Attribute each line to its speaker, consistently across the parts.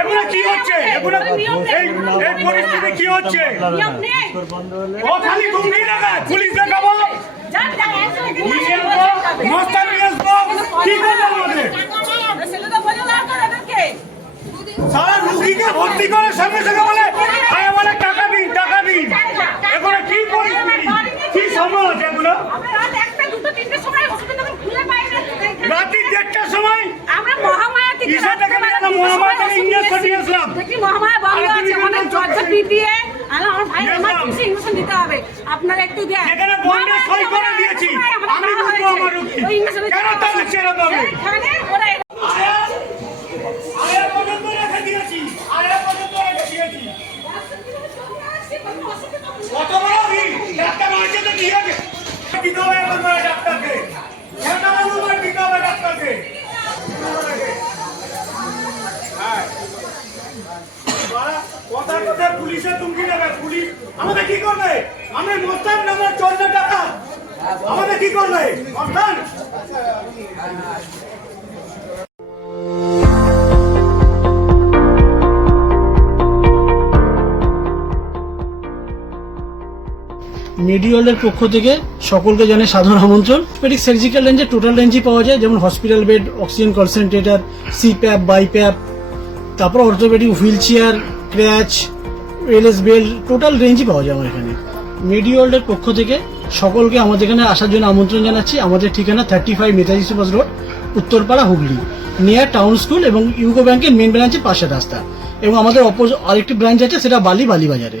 Speaker 1: এগুলো কি হচ্ছে? এগুলো এই এই পরিস্থিতি কি হচ্ছে? ও খালি ঘুমিয়ে লাগায় পুলিশ দেখাবো নিয়ে নিয়ে আসব কি করব আমাদের সারা রুগীকে ভর্তি করে সঙ্গে সঙ্গে বলে আরে বলে টাকা দিন টাকা দিন এগুলো কি পরিস্থিতি কি সমাজ এগুলো রাত্রি দেড়টার সময়
Speaker 2: আমরা মহামায়া থেকে
Speaker 1: কিসের থেকে নিয়ে এলাম? মহামায়া থেকে ইঞ্জেকশন
Speaker 2: দেখি মহামায়া বন্ধ আছে
Speaker 1: বলছো
Speaker 2: জর্জা পিটিয়ে আমার ভাই দিতে হবে আপনারা একটু দেন
Speaker 1: বন্ডে সই করে দিয়েছি আমি বুঝব আমার রুগী কেন তাহলে ছেড়ে দেবে
Speaker 2: এখানে ওরা
Speaker 1: আয়া আয়া পর্যন্ত রেখে দিয়েছি আয়া পর্যন্ত রেখে দিয়েছি কত বড় ভিড় ডাক্তার হয়েছে তো দিয়ে দে দিতে হবে এখন ডাক্তারকে কেন দিতে হবে ডাক্তারকে হ্যাঁ। কোথায় পুলিশের তুমকি নেবে পুলিশ। আমাদের কি করবে? আমি টাকা আমাদের কি করবে?
Speaker 3: মেডিওয়ালের পক্ষ থেকে সকলকে জানে সাধারণ আমন্ত্রণ। পেডিক সার্জিক্যাল রেঞ্জে টোটাল রেঞ্জই পাওয়া যায়, যেমন hospital bed oxygen concentrator CPAP BiPAP তারপর orthopedic wheel chair, crutch, LS belt total রেঞ্জই পাওয়া যায় আমার এখানে। মেডিওয়ার্ল্ডের পক্ষ থেকে সকলকে আমাদের এখানে আসার জন্য আমন্ত্রণ জানাচ্ছি। আমাদের ঠিকানা thirty five Netaji Subhash road, Uttarpara, Hooghly. Near town school এবং ইউকো ব্যাংকের মেন ব্রাঞ্চের পাশের রাস্তা। এবং আমাদের অপোজ আরেকটি ব্রাঞ্চ আছে, সেটা বালি বালিবাজারে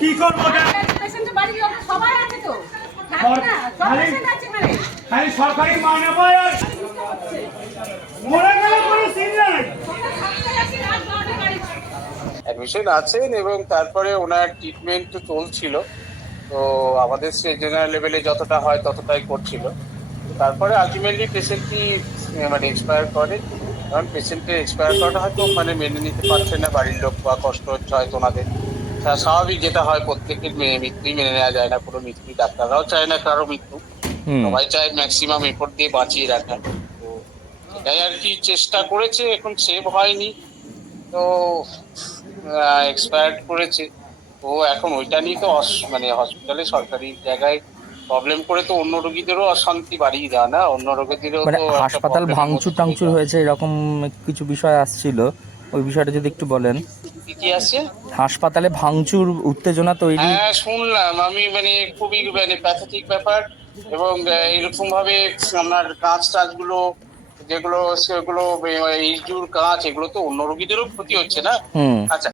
Speaker 1: কি করব
Speaker 2: সবাই আছে তো?
Speaker 1: খালি-
Speaker 2: মানে
Speaker 1: সরকারি মাইনে পায় আর মরে গেলে কোনো সিন নাই।
Speaker 4: অ্যাডমিশন আছেন এবং তারপরে ওনার ট্রিটমেন্ট তো চলছিল। তো আমাদের সে জেনারেল লেভেলে যতটা হয় ততটাই করছিল। তারপরে আলটিমেটলি পেশেন্টটি মানে এক্সপায়ার করে। কারণ পেশেন্টের এক্সপায়ার করাটা হয়তো মানে মেনে নিতে পারছে না বাড়ির লোক বা কষ্ট হচ্ছে হয়তো ওনাদের। স্বাভাবিক যেটা হয় প্রত্যেকের মেয়ে মৃত্যুই মেনে নেওয়া যায় না কোনো মৃত্যু ডাক্তাররাও চায় না কারও মৃত্যু। সবাই চায় ম্যাক্সিমাম এফোর্ট দিয়ে বাঁচিয়ে রাখা। তো এটাই আর কি চেষ্টা করেছে এখন সেভ হয়নি। তো এক্সপায়ার্ড করেছে। তো এখন ওইটা নিয়ে তো মানে হসপিটালে সরকারি জায়গায় প্রবলেম করে তো অন্য রোগীদেরও অশান্তি বাড়িয়ে দেয় না? অন্য রোগীদেরও
Speaker 5: মানে
Speaker 4: তো
Speaker 5: হাসপাতাল ভাঙচুর। টাংচুর হয়েছে এরকম কিছু বিষয় আসছিল। ওই বিষয়টা যদি একটু বলেন।
Speaker 4: কি
Speaker 5: হাসপাতালে ভাঙচুর উত্তেজনা তৈরি।
Speaker 4: হ্যাঁ শুনলাম। আমি মানে খুবই মানে প্যাথেটিক ব্যাপার এবং এরকম ভাবে আপনার কাঁচ টাচগুলো যেগুলো সেগুলো ইজুর কাঁচ এগুলো তো অন্য রোগীদেরও ক্ষতি হচ্ছে না? আচ্ছা।